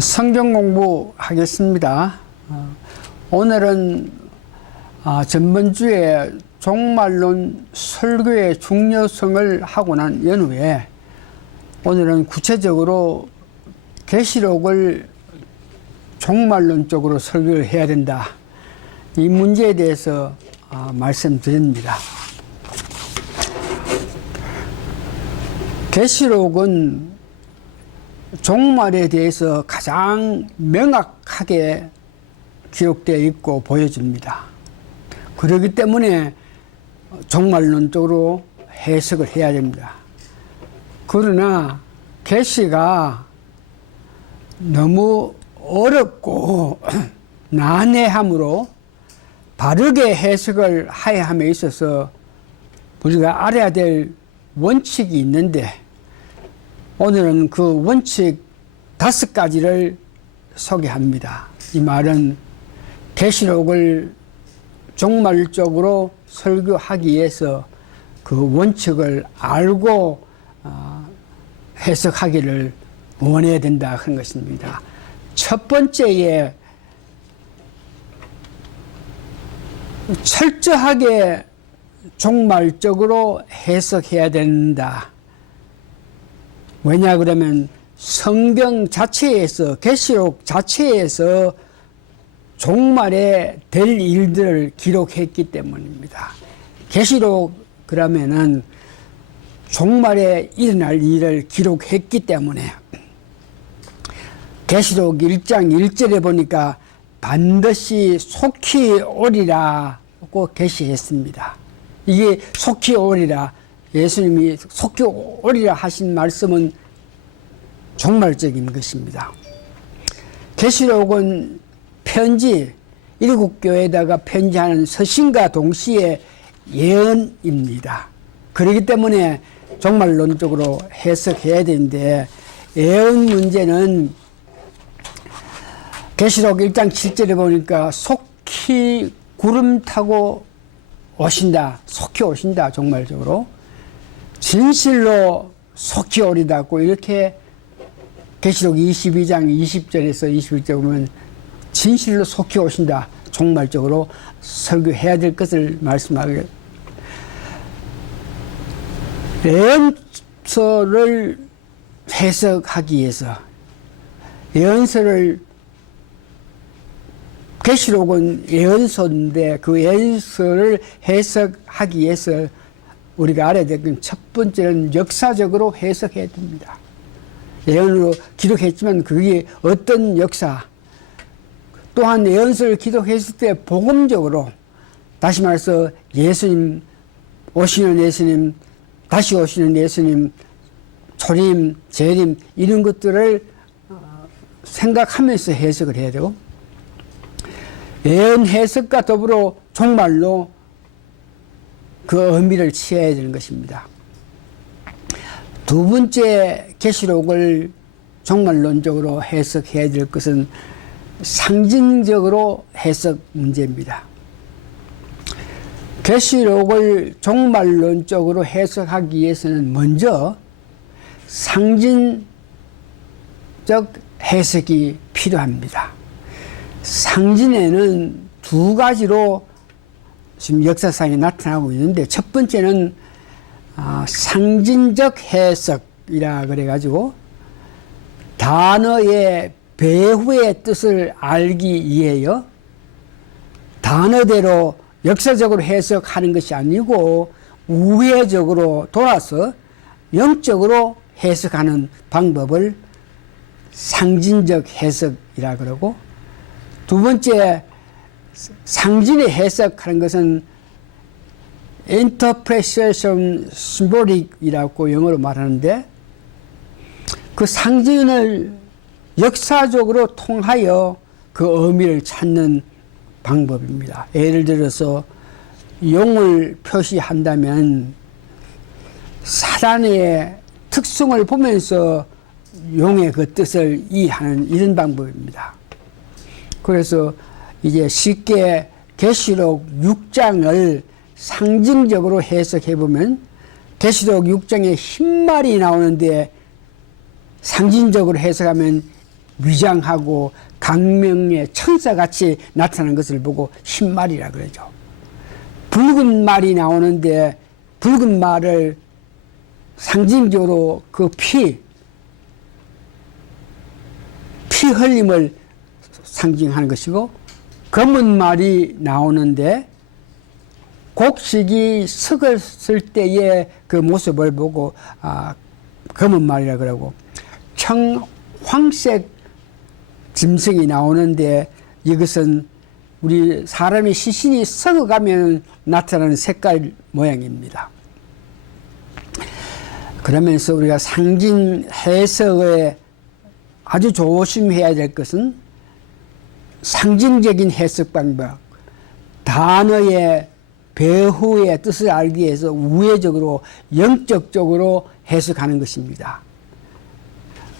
성경 공부하겠습니다. 오늘은 전번주에 종말론 설교의 중요성을 하고 난 연후에 오늘은 구체적으로 계시록을 종말론적으로 설교를 해야 된다. 이 문제에 대해서 말씀드립니다. 계시록은 종말에 대해서 가장 명확하게 기록되어 있고 보여집니다. 그렇기 때문에 종말론적으로 해석을 해야 됩니다. 그러나 계시가 너무 어렵고 난해함으로 바르게 해석을 해야 함에 있어서 우리가 알아야 될 원칙이 있는데, 오늘은 그 원칙 5가지를 소개합니다. 이 말은 계시록을 종말적으로 설교하기 위해서 그 원칙을 알고 해석하기를 원해야 된다 하는 것입니다. 첫 번째에 철저하게 종말적으로 해석해야 된다. 왜냐 그러면 성경 자체에서, 계시록 자체에서 종말에 될 일들을 기록했기 때문입니다. 계시록 그러면은 종말에 일어날 일을 기록했기 때문에, 계시록 1장 1절에 보니까 반드시 속히 오리라고 계시했습니다. 이게 속히 오리라, 예수님이 속히 오리라 하신 말씀은 종말적인 것입니다. 계시록은 편지, 7교회에다가 편지하는 서신과 동시에 예언입니다. 그렇기 때문에 종말론적으로 해석해야 되는데, 예언 문제는 계시록 1장 7절에 보니까 속히 구름 타고 오신다, 속히 오신다, 종말적으로 진실로 속히 오리다고, 이렇게 계시록 22장 20절에서 21절 보면 진실로 속히 오신다, 종말적으로 설교해야 될 것을 말씀하게. 예언서를 해석하기 위해서, 예언서를, 계시록은 예언서인데 그 예언서를 해석하기 위해서 우리가 알아야 될 건 첫 번째는 역사적으로 해석해야 됩니다. 예언으로 기록했지만 그게 어떤 역사, 또한 예언서를 기록했을 때 복음적으로, 다시 말해서 예수님, 오시는 예수님, 다시 오시는 예수님, 초림, 재림, 이런 것들을 생각하면서 해석을 해야 되고, 예언 해석과 더불어 종말로 그 의미를 취해야 되는 것입니다. 두 번째, 계시록을 종말론적으로 해석해야 될 것은 상징적으로 해석 문제입니다. 계시록을 종말론적으로 해석하기 위해서는 먼저 상징적 해석이 필요합니다. 상징에는 2가지로 지금 역사상에 나타나고 있는데, 첫 번째는 상징적 해석이라 그래가지고 단어의 배후의 뜻을 알기 위해요, 단어대로 역사적으로 해석하는 것이 아니고 우회적으로 돌아서 영적으로 해석하는 방법을 상징적 해석이라 그러고, 두 번째, 상징의 해석하는 것은 interpretation symbolic이라고 영어로 말하는데, 그 상징을 역사적으로 통하여 그 의미를 찾는 방법입니다. 예를 들어서 용을 표시한다면 사람의 특성을 보면서 용의 그 뜻을 이해하는 이런 방법입니다. 그래서 이제 쉽게 계시록 6장을 상징적으로 해석해 보면 계시록 6장에 흰말이 나오는데 상징적으로 해석하면 위장하고 강명의 천사같이 나타나는 것을 보고 흰말이라 그러죠. 붉은 말이 나오는데 붉은 말을 상징적으로 그 피 흘림을 상징하는 것이고, 검은 말이 나오는데 곡식이 썩었을 때의 그 모습을 보고 검은 말이라 그러고, 청황색 짐승이 나오는데 이것은 우리 사람이 시신이 썩어가면 나타나는 색깔 모양입니다. 그러면서 우리가 상징 해석에 아주 조심해야 될 것은 상징적인 해석 방법, 단어의 배후의 뜻을 알기 위해서 우회적으로 영적적으로 해석하는 것입니다.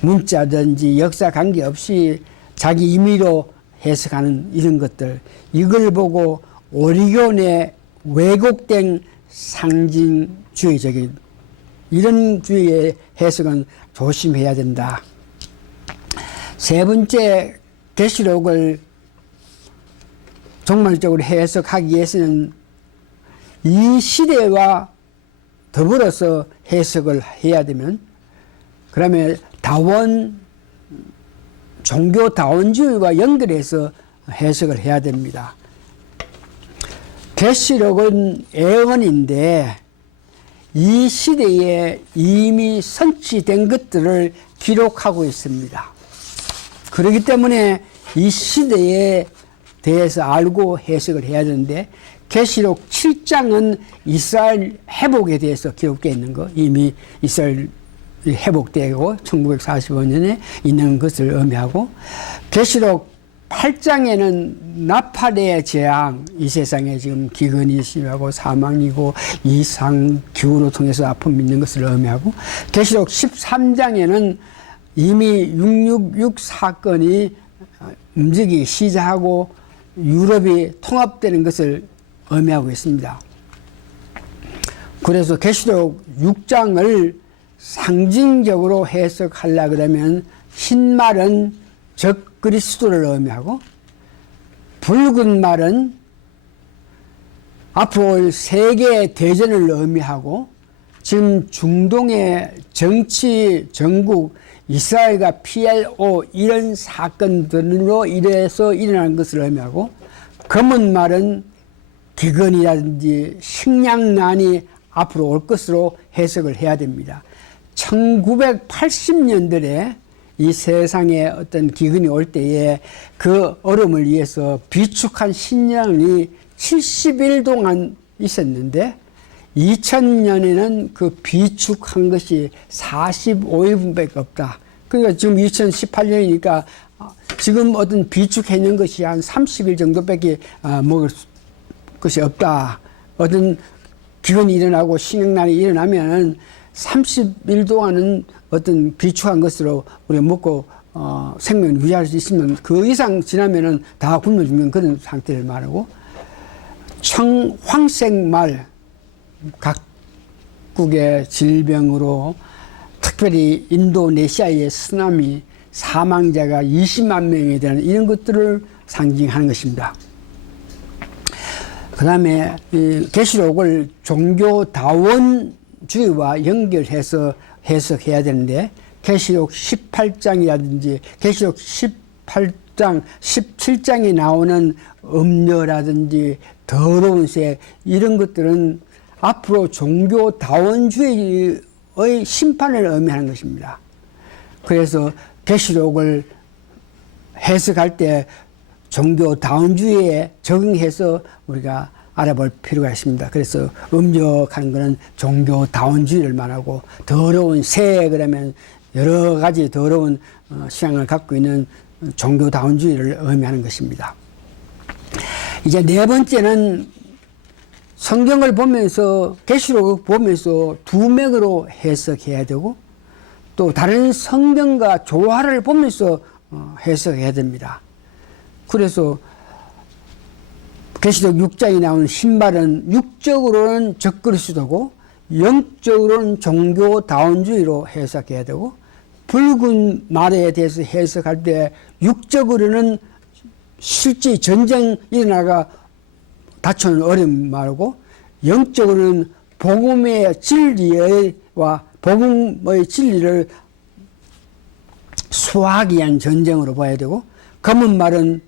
문자든지 역사 관계없이 자기 임의로 해석하는 이런 것들, 이걸 보고 오리건의 왜곡된 상징주의적인 이런 주의의 해석은 조심해야 된다. 세 번째, 계시록을 종말적으로 해석하기 위해서는 이 시대와 더불어서 해석을 해야 되면, 그러면 종교 다원주의와 연결해서 해석을 해야 됩니다. 계시록은 애언인데 이 시대에 이미 선취된 것들을 기록하고 있습니다. 그렇기 때문에 이 시대에 대해서 알고 해석을 해야 되는데, 계시록 7장은 이스라엘 회복에 대해서 기록되어 있는 거, 이미 이스라엘 회복되고 1945년에 있는 것을 의미하고, 계시록 8장에는 나팔의 재앙, 이 세상에 지금 기근이 심하고 사망이고 이상 기후로 통해서 아픔이 있는 것을 의미하고, 계시록 13장에는 이미 666 사건이 움직이기 시작하고 유럽이 통합되는 것을 의미하고 있습니다. 그래서 계시록 6장을 상징적으로 해석하려고 그러면 흰 말은 적 그리스도를 의미하고, 붉은 말은 앞으로 올 세계 대전을 의미하고, 지금 중동의 정치, 전국, 이스라엘과 PLO 이런 사건들로 인해서 일어난 것을 의미하고, 검은 말은 기근이라든지 식량난이 앞으로 올 것으로 해석을 해야 됩니다. 1980년들에 이 세상에 어떤 기근이 올 때에 그 얼음을 위해서 비축한 식량이 70일 동안 있었는데, 2000년에는 그 비축한 것이 45일분밖에 없다. 그러니까 지금 2018년이니까 지금 어떤 비축해놓은 것이 한 30일 정도밖에 먹을 것이 없다. 어떤 기근이 일어나고 식량난이 일어나면은 30일 동안은 어떤 비축한 것으로 우리가 먹고 생명을 유지할 수 있으면, 그 이상 지나면은 다 굶어 죽는 그런 상태를 말하고, 청황색 말, 각국의 질병으로 특별히 인도네시아의 쓰나미 사망자가 20만 명에 대한 이런 것들을 상징하는 것입니다. 그 다음에 계시록을 종교다원주의와 연결해서 해석해야 되는데, 계시록 18장이라든지 계시록 18장, 17장에 나오는 음료라든지 더러운 새, 이런 것들은 앞으로 종교다원주의의 심판을 의미하는 것입니다. 그래서 계시록을 해석할 때 종교다원주의에 적응해서 우리가 알아볼 필요가 있습니다. 그래서 음력하는 것은 종교다원주의를 말하고, 더러운 새 그러면 여러 가지 더러운 신앙을 갖고 있는 종교다원주의를 의미하는 것입니다. 이제 네 번째는 성경을 보면서, 계시록을 보면서 두 맥으로 해석해야 되고, 또 다른 성경과 조화를 보면서 해석해야 됩니다. 그래서 계시록 6장에 나오는 신발은 육적으로는 적그리스도고 영적으로는 종교다원주의로 해석해야 되고, 붉은 말에 대해서 해석할 때 육적으로는 실제 전쟁 일어나가 닥쳐오는 어려운 말이고 영적으로는 복음의 진리와 복음의 진리를 수호하기 위한 전쟁으로 봐야 되고 검은 말은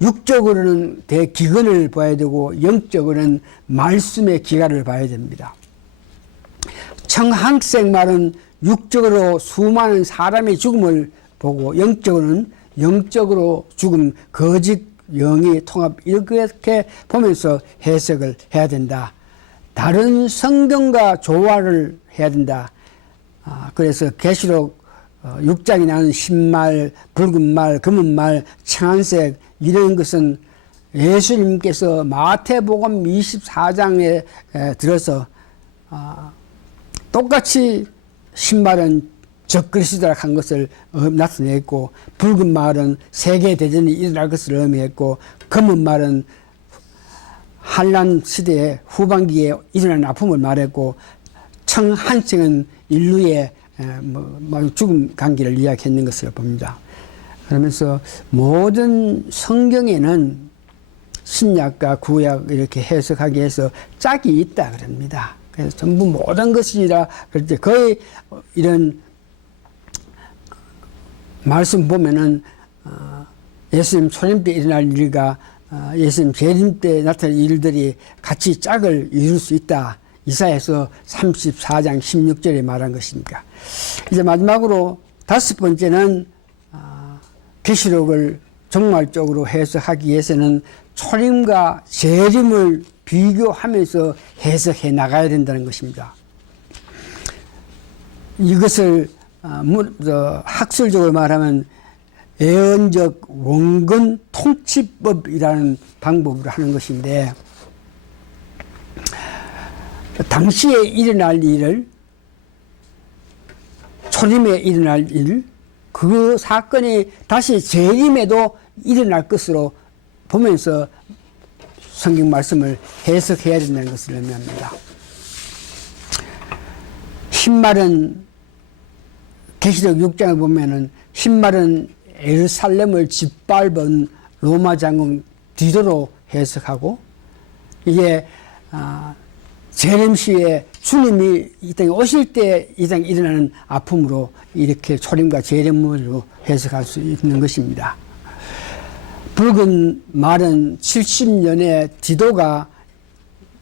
육적으로는 대기근을 봐야 되고 영적으로는 말씀의 기간을 봐야 됩니다. 청황색 말은 육적으로 수많은 사람의 죽음을 보고 영적으로는 영적으로 죽음, 거짓, 영의 통합 이렇게 보면서 해석을 해야 된다. 다른 성경과 조화를 해야 된다. 그래서 계시록 6장에 나오는 흰말, 붉은 말, 검은 말, 청한색 이런 것은 예수님께서 마태복음 24장에 들어서 똑같이 흰말은 적그리스도라 한 것을 나타냈고 붉은 말은 세계대전이 일어날 것을 의미했고 검은 말은 한란 시대의 후반기에 일어난 아픔을 말했고 청한색은 인류의 죽음 관계를 이야기했는 것을 봅니다. 그러면서 모든 성경에는 신약과 구약 이렇게 해석하기 위해서 짝이 있다 그럽니다. 그래서 전부 모든 것이라 그럴 때 거의 이런 말씀 보면은 예수님 초림 때 일어날 일과 예수님 재림 때 나타날 일들이 같이 짝을 이룰 수 있다. 이사야서 34장 16절에 말한 것입니까. 이제 마지막으로 다섯 번째는 계시록을 종말적으로 해석하기 위해서는 초림과 재림을 비교하면서 해석해 나가야 된다는 것입니다. 이것을 학술적으로 말하면 예언적 원근 통치법이라는 방법으로 하는 것인데 당시에 일어날 일을 초림에 일어날 일, 그 사건이 다시 재림에도 일어날 것으로 보면서 성경 말씀을 해석해야 된다는 것을 의미합니다. 흰말은 계시록 6장을 보면은 흰말은 예루살렘을 짓밟은 로마 장군 디도로 해석하고 이게 재림 시에 주님이 이 땅에 오실 때 이 땅에 일어나는 아픔으로 이렇게 초림과 재림으로 해석할 수 있는 것입니다. 붉은 말은 70년에 디도가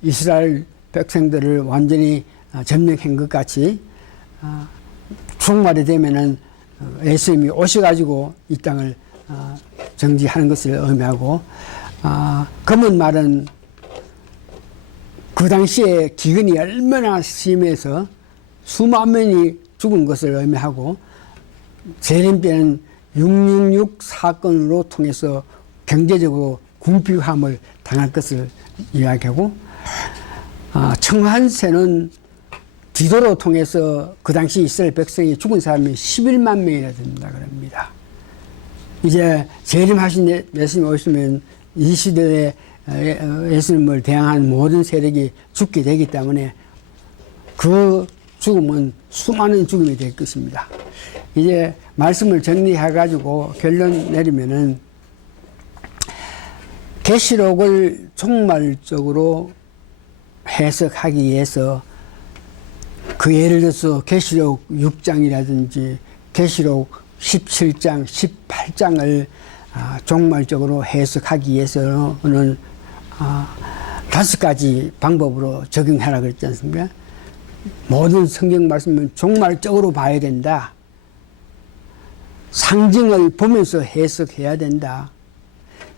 이스라엘 백성들을 완전히 점령한 것 같이 종말이 되면은 예수님이 오셔가지고 이 땅을 정지하는 것을 의미하고 검은 말은 그 당시에 기근이 얼마나 심해서 수만 명이 죽은 것을 의미하고 재림 때는 666 사건으로 통해서 경제적으로 궁핍함을 당할 것을 이야기하고 청한새는 디도로 통해서 그 당시 이스라엘 백성이 죽은 사람이 11만 명이나 된다 그럽니다. 이제 재림하신 예수님 오시면 이 시대에 예수님을 대항한 모든 세력이 죽게 되기 때문에 그 죽음은 수많은 죽음이 될 것입니다. 이제 말씀을 정리해 가지고 결론 내리면은 계시록을 종말적으로 해석하기 위해서 그 예를 들어서 계시록 6장이라든지 계시록 17장, 18장을 종말적으로 해석하기 위해서는 5가지 방법으로 적용하라 그랬지 않습니까? 모든 성경 말씀은 종말적으로 봐야 된다. 상징을 보면서 해석해야 된다.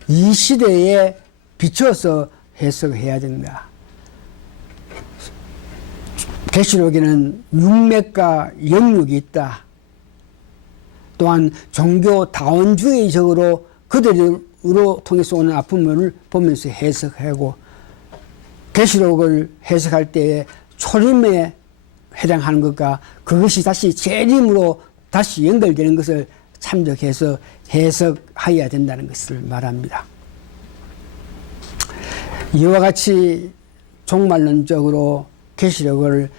이 시대에 비춰서 해석해야 된다. 계시록에는 육맥과 영육이 있다. 또한 종교 다원주의적으로 그들로 통해서 오는 아픔을 보면서 해석하고 계시록을 해석할 때에 초림에 해당하는 것과 그것이 다시 재림으로 다시 연결되는 것을 참작해서 해석하여야 된다는 것을 말합니다. 이와 같이 종말론적으로 계시록을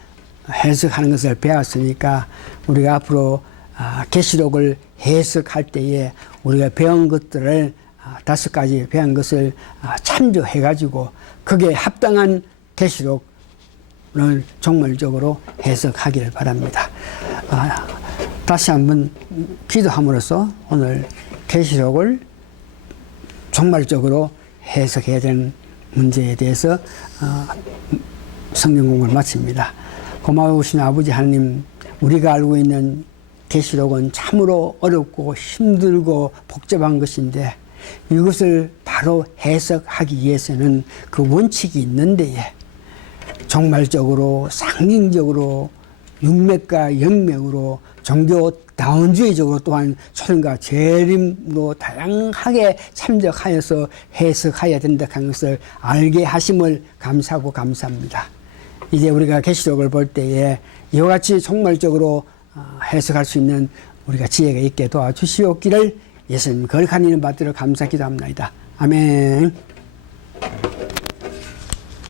해석하는 것을 배웠으니까 우리가 앞으로 계시록을 해석할 때에 우리가 배운 것들을 5가지 배운 것을 참조해 가지고 그게 합당한 계시록을 종말적으로 해석하기를 바랍니다. 다시 한번 기도함으로써 오늘 계시록을 종말적으로 해석해야 되는 문제에 대해서 성경 공부를 마칩니다. 고마우신 아버지 하나님, 우리가 알고 있는 계시록은 참으로 어렵고 힘들고 복잡한 것인데 이것을 바로 해석하기 위해서는 그 원칙이 있는데에 종말적으로 상징적으로 육맥과 영맥으로 종교 다원주의적으로 또한 초림과 재림으로 다양하게 참작하여서 해석해야 된다 하는 것을 알게 하심을 감사하고 감사합니다. 이제 우리가 계시록을 볼 때에 이와 같이 종말적으로 해석할 수 있는 우리가 지혜가 있게 도와주시옵기를 예수님 거룩한 이름 받들어 감사 기도합니다. 아멘.